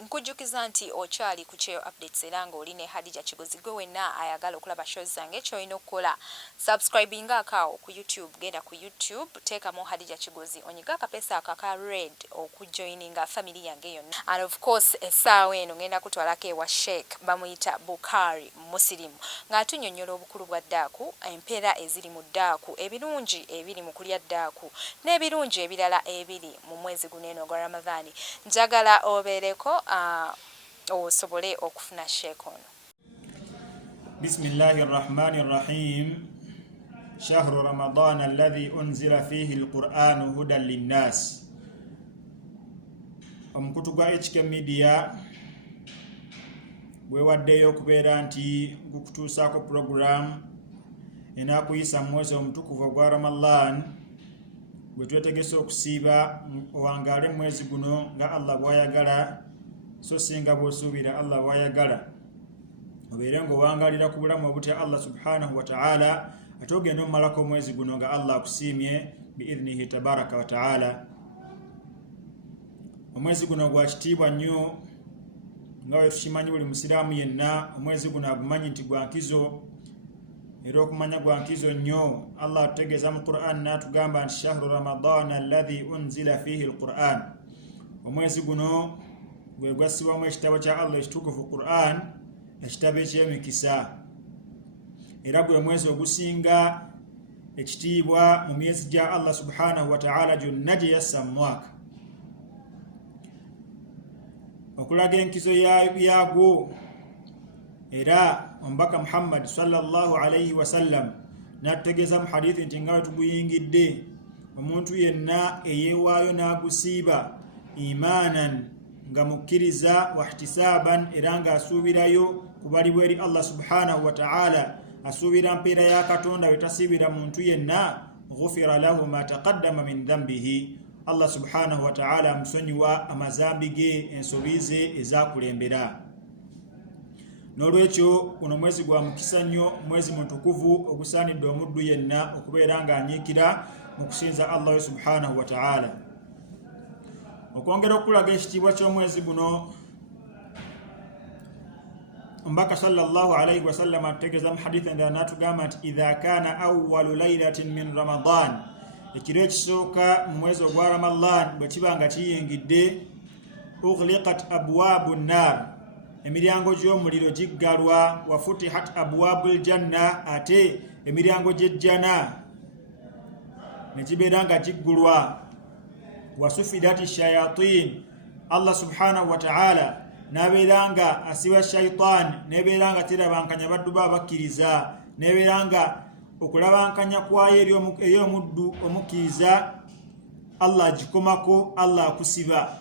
Nkujjukiza nti okyali ku KYEEYO updates era ng'oli ne Hadijja Kigozi gwe wenna ayagala okulaba shows zange ky'olina okukola subscribinga akaawo ku YouTube, genda ku YouTube teekamu Hadijja Kigozi onyiga akapeesa aka red okujoininga family yange yonna. And of course essaawa eno ngenda kutwalako ewa Sheikh bamuyita Bukari Musilimu ng'atunyonnyola obukulu bwa ddaaku, empeera eziri mu ddaaku, ebirungi ebiri mu kulya ddaaku n'ebirungi ebirala ebiri mu mwezi guno eno ogwa Ramadan. Njagala obeereko osobole okufuna Sheikh ono. Bismillahir Rahmanir Rahim. Shahru Ramadan alladhi unzila fihi al-Qur'anu hudan lin-nas. Omukutu gwa HK Media bwewaddeyo okubeera nti gukutuusaako program enakuyisa mwezi omutukuvu ogwa Ramadan gwe twetegese okusiiba owangaale mwezi guno nga Allah bw'ayagala so singa bw'osuubira Allah bw'ayagala obeere ng'owangalira ku bulamu obutya Allah subhanahu wa ta'ala ate ogenda omumalako omwezi guno nga Allah akusiimye biidhnihi tabaraka wa ta'ala. Omwezi guno gwa kitiibwa nnyo nga bwe tukimanyi buli musiraamu yenna, omwezi guno agumanyi nti gwa nkizo era okumanya gwa nkizo nnyo. Allah atutegeeza mu Qur'an n'atugamba nti shahru Ramadan alladhi unzila fihi al-Qur'an, omwezi guno gwe gwassibwamu ekitabo kya Allah ekitukuvu Qur'an, ekitabo eky'emikisa, era gwe mwezi ogusinga ekitiibwa mu myezi gya Allah subhanahu wa ta'ala gyonna gye yassa mu mwaka. Okulaga enkizo yagwo era omubaka Muhammad sallallahu alayhi wa sallam n'atutegeeza mu hadithi nti nga tuguyingidde, omuntu yenna eyeewaayo n'agusiiba imaanan nga mukkiriza wa ihtisaaban era ng'asuubirayo kubalibwa eri Allah subhanahu wa ta'ala, asuubira mpeera ya Katonda bwe tasiibira muntu yenna, ghufira lahu ma taqaddama min dhanbihi, Allah subhanahu wa ta'ala amusonyiwa amazambi ge, ensobi ze ezaakulembera. N'olwekyo guno mwezi gwa mukisa nnyo, mwezi mutukuvu ogusaanidde omuddu yenna okubeera ng'anyiikira mu kusinza Allah subhanahu wa ta'ala. Okwongera okulaga ekitiibwa ky'omwezi guno, omubaka sallallahu alayhi wa sallam atutegeeza mu hadithi endala n'atugamba nti idha kana awwalu laylatin min Ramadan, ekiro ekisooka mu mwezi ogwa Ramadan bwe kiba nga kiyingidde, ughliqat abwabu nnar, emiryango gy'omuliro giggalwa, wa futihat abwabul janna, ate emiryango gy'ejjana ne gibeera nga giggulwa, wa sufidati shayatin, Allah subhanahu wa ta'ala n'abeera nga asiba shaitan, n'ebeera nga terabankanya baddu ba bakkiriza, n'ebeera nga okulabankanya kwayo eri omuddu omukkiriza Allah agikomako, Allah akusiba.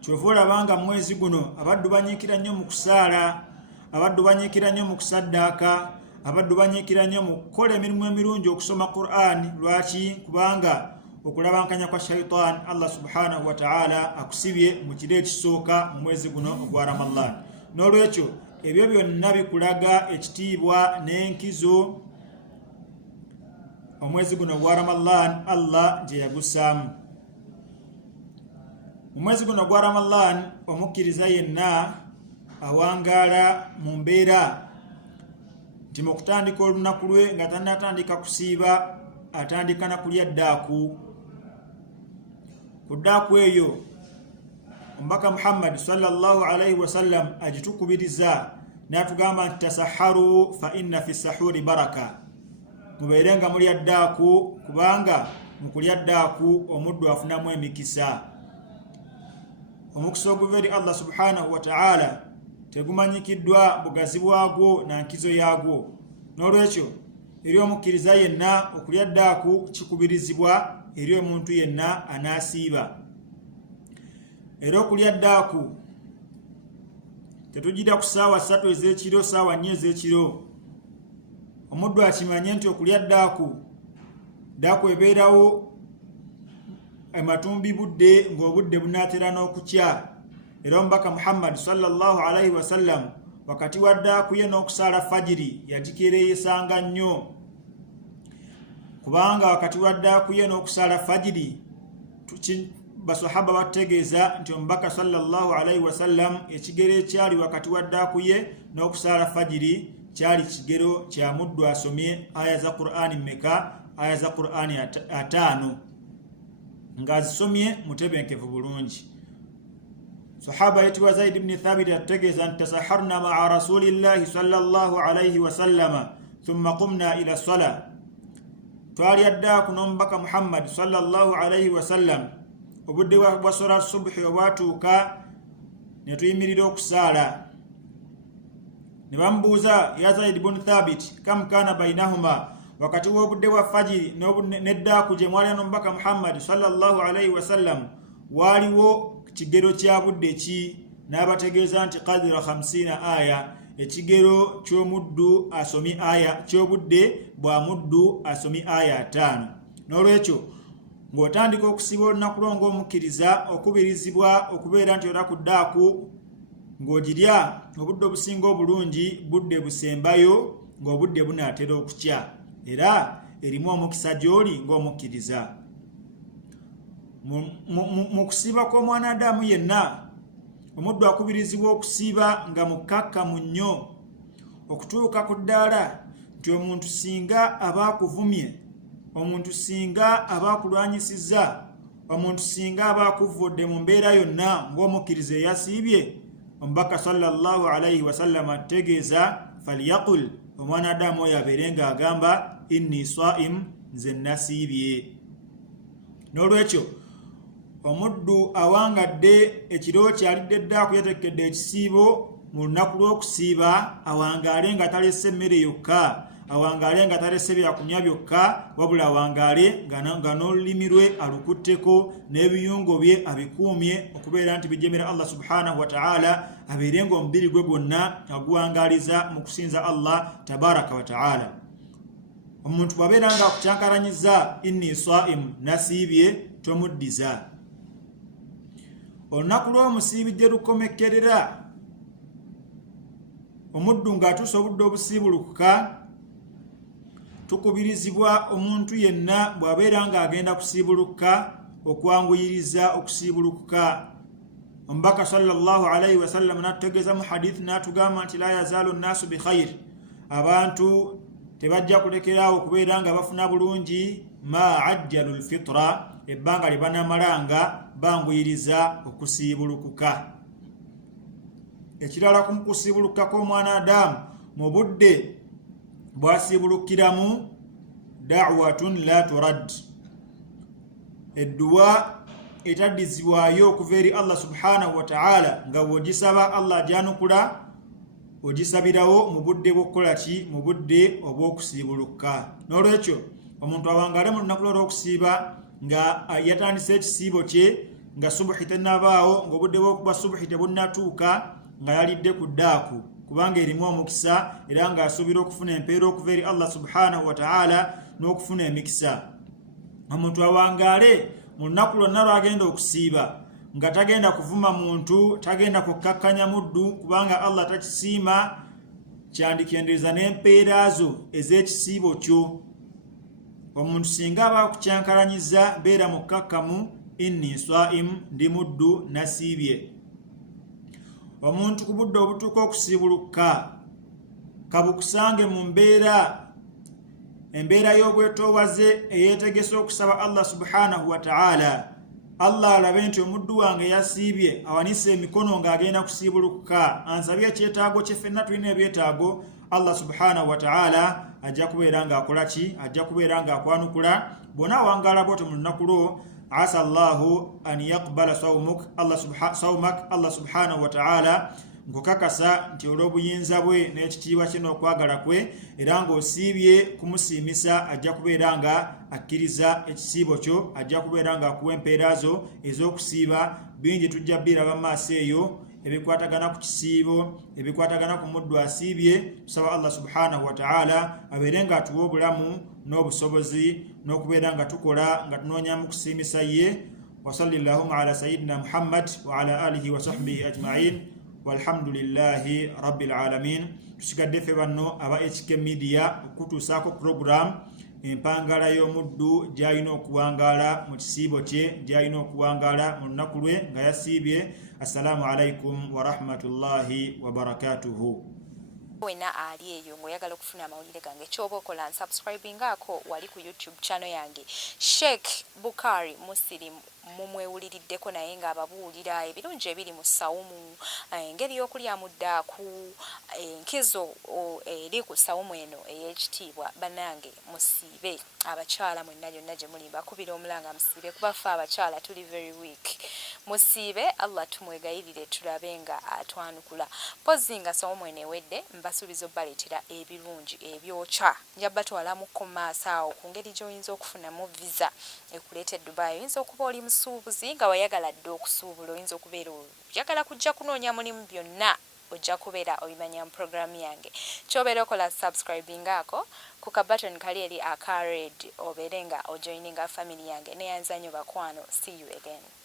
Kyova olabanga mwezi guno abaddu banyiikira nnyo mu kusaala, abaddu banyiikira nnyo mu kusaddaaka, abaddu banyiikira nnyo mu kukola emirimu emirungi, okusoma Qur'an. Lwaki? Kubanga okulabankanya kwa shaitan Allah subhanahu wa ta'ala akusibye mu kiro ekisooka mu mwezi guno ogwa Ramadan. N'olwekyo ebyo byonna bikulaga ekitiibwa n'enkizo omwezi guno ogwa Ramadan Allah gye yagussaamu. Mu mwezi guno gwa Ramadan omukkiriza yenna awangaala mu mbeera nti mu kutandika olunaku lwe nga tannatandika kusiiba, atandika na kulya ddaaku. Ku ddaaku eyo omubaka Muhammad sallallahu alayhi wa sallam agitukubiriza n'atugamba nti tasaharu fa inna fi sahuri baraka, mubeere nga mulya ddaaku kubanga mu kulya ddaaku omuddu afunamu emikisa. Omukisa oguva eri Allah subhanahu wa ta'ala tegumanyikiddwa bugazi bwagwo na nkizo yaagwo. N'olwekyo eri omukkiriza yenna okulya ddaaku kikubirizibwa eri omuntu yenna anaasiiba. Era okulya ddaaku tetugira ku ssaawa 3 ez'ekiro, ssaawa 4 ez'ekiro. Omuddu akimanye nti okulya ddaaku ebeerawo ematumbi budde ng'obudde bunaatera n'okukya. Era omubaka Muhammad sallallahu alayhi wa sallam wakati wa ddaaku ye n'okusaala fajiri yagikeereyesanga nnyo, kubanga wakati wa ddaaku ye n'okusaala fajiri basahaba bategeeza nti omubaka sallallahu alaihi wasallam ekigero ekyali wakati wa ddaaku ye n'okusaala fajiri kyali kigero kya muddu asomye aya za Qur'ani mmeka? Aya za Qur'ani 5 ng'azisomye mutebenkevu bulungi. Sahaba yitibwa Zaid ibn Thabit ategeeza nti tasaharna ma'a rasulillahi sallallahu alaihi wasallama thumma qumna ila salah, twali addaaku n'omubaka Muhammad sallallahu alaihi wasallam obudde bwa sola subuhi obwatuuka ne tuyimirira okusaala. Ne bamubuuza ya Zaid ibn Thabit kam kana bainahuma, wakati w'obudde bwa fajiri n'eddaaku gye mwali n'omubaka Muhammad sallallahu alaihi wasallam waaliwo kigero kya budde ki? N'abategeeza nti qadira 50 aya, ekigero ky'omuddu asomi aya, ky'obudde bwa muddu asomi aya 5. N'olwekyo ng'otandika okusiba olunaku lwo ng'omukkiriza okubirizibwa okubeera nti ora ku ddaaku ng'ogirya obudde obusinga obulungi budde busembayo ng'obudde bunaatera okukya, era erimu omukisa gy'oli ng'omukkiriza. Mu kusiiba kw'omwanadamu yenna omuddu akubirizibwa okusiiba nga mukkakkamu nnyo okutuuka ku ddaala nti omuntu singa aba akuvumye, omuntu singa aba akulwanyisizza, omuntu singa aba akuvudde mu mbeera yonna ng'omukkiriza eyasiibye, omubaka sallallahu alaihi wasallam ategeeza falyaqul, omwanadamu oyo abeere ng'agamba inni saim, nze nasiibye. N'olwekyo omuddu awangadde ekiro kyalidde eddaaku yatekedde ekisiibo mu lunaku lw'okusiiba awangaale nga talese emmere yokka, awangaale nga talese byakunywa byokka, wabula awangaale nga n'olulimi lwe alukutteko n'ebiyungo bye abikuumye okubeera nti bijemera Allah subhanahu wa ta'ala, abeere ng'omubiri gwe gwonna aguwangaaliza mu kusinza Allah tabaraka wa ta'ala. Omuntu bw'abeera nga akukyankalanyiza inni saim, nasiibye, tomuddiza. Olunaku lw'omusiibidde lukomekkerera, omuddu ng'atuusa obudde obusiibulukuka, tukubirizibwa omuntu yenna bw'abeera ng'agenda kusiibuluka okwanguyiriza okusiibulukuka. Omubaka sallallahu alaihi wasallam n'atutegeeza mu hadithi n'atugamba nti la yazaalu nnaasu bi khayr, abantu tebajja kulekeraawo okubeera nga bafuna bulungi ma ajjalu lfitra, ebbanga lye banamalanga banguyiriza okusiibulukuka. Ekirala ku kusiibulukuka kw'omwanadamu mu budde bwasiibulukiramu da'watun la turad, edduwa etaddizibwayo okuva eri Allah subhanahu wa ta'ala nga bw'ogisaba Allah agyanukula, ogisabirawo mu budde bw'okukola ki? Mu budde obw'okusiibuluka. N'olwekyo omuntu awangaale mu lunaku lw'okusiiba nga yatandise ekisiibo kye nga subuhi tennabaawo, ng'obudde bw'okuba subuhi tebunnatuuka, nga yalidde ku ddaaku, kubanga erimu omukisa era ng'asuubira okufuna empeera okuva eri Allah subhanahu wa ta'ala n'okufuna emikisa. Omuntu awangaale mu lunaku lwonna lw'agenda okusiiba nga tagenda kuvuma muntu, tagenda kukkakkanya muddu, kubanga Allah takisiima, kyandikendeeza n'empeera zo ez'ekisiibo kyo. Omuntu singa aba akukyankalanyiza, beera mukkakkamu, inni saim, ndi muddu, nasiibye. Omuntu ku budde obutuuka okusiibuluka kabukusange mu embeera y'obwetoowaze eyeetegese okusaba Allah subhanahu wa ta'ala. Allah alabe nti omuddu wange yasiibye, awanise emikono ng'agenda kusiibulukuka, ansabye ekyetaago kye, ffenna tulina ebyetaago. Allah subhanahu wa ta'ala ajja kubeera ng'akola ki? Ajja kubeera ng'akwanukula. Bw'ona awangaala bw'otyo mu lunaku lwo, asa Allahu an yaqbala sawmak, Allah subhanahu wa ta'ala nkukakasa nti olw'obuyinza bwe n'ekitiibwa kye n'okwagala kwe, era ng'osiibye kumusiimisa, ajja kubeera nga akkiriza ekisiibo kyo, ajja kubeera ng'akuwa empeera zo ez'okusiiba. Bingi tujja biraba mu maaso eyo ebikwatagana ku kisiibo, ebikwatagana ku muddu asiibye. Tusaba Allah subhanahu wa ta'ala abeere ng'atuwa obulamu n'obusobozi n'okubeera nga tukola nga tunoonyamu kusiimisa ye. Wa sallallahu ala sayyidina Muhammad wa ala alihi wa sahbihi ajma'in, walhamdulillahi rabbil alamin. Tusigadde ffe banno aba HK Media okutuusaako program empangala y'omuddu gy'alina okuwangaala mu kisiibo kye gy'alina okuwangaala mu lunaku lwe nga yasiibye. Assalamu alaikum wa rahmatullahi wa barakatuhu. Wena ali eyo ng'oyagala okufuna amawulire gange ky'oba okola nsubscribingako wali ku YouTube channel yange Sheikh Bukari Muslim mumwewuliriddeko naye ng'ababuulira ebirungi ebiri mu sawumu, engeri y'okulya mu ddaaku, enkizo eri ku sawumu eno ey'ekitiibwa. Bannange musiibe, abakyala mwenna gyonna gye muli mbakubira omulanga musiibe kuba ffe abakyala tuli very weak. Musiibe, Allah tumwegayirire tulabe nga atwanukula. Pozi nga sawumu eno ewedde mbasuubiza obbaleetera ebirungi ebyokya. Nja batwalamuko mu maaso awo ku ngeri gy'oyinza okufunamu visa ekuleeta e Dubai. Oyinza okuba oli musuubuzi nga wayagala dde okusuubula, oyinza okubeera oyagala kujja kunoonya mulimu byonna ojja kubeera obimanya mu programu yange. Ky'obeera okola subscribingako ku ka button kali eri aka red obeere nga ojoininga family yange. Neyanza nnyo bakwano. See you again.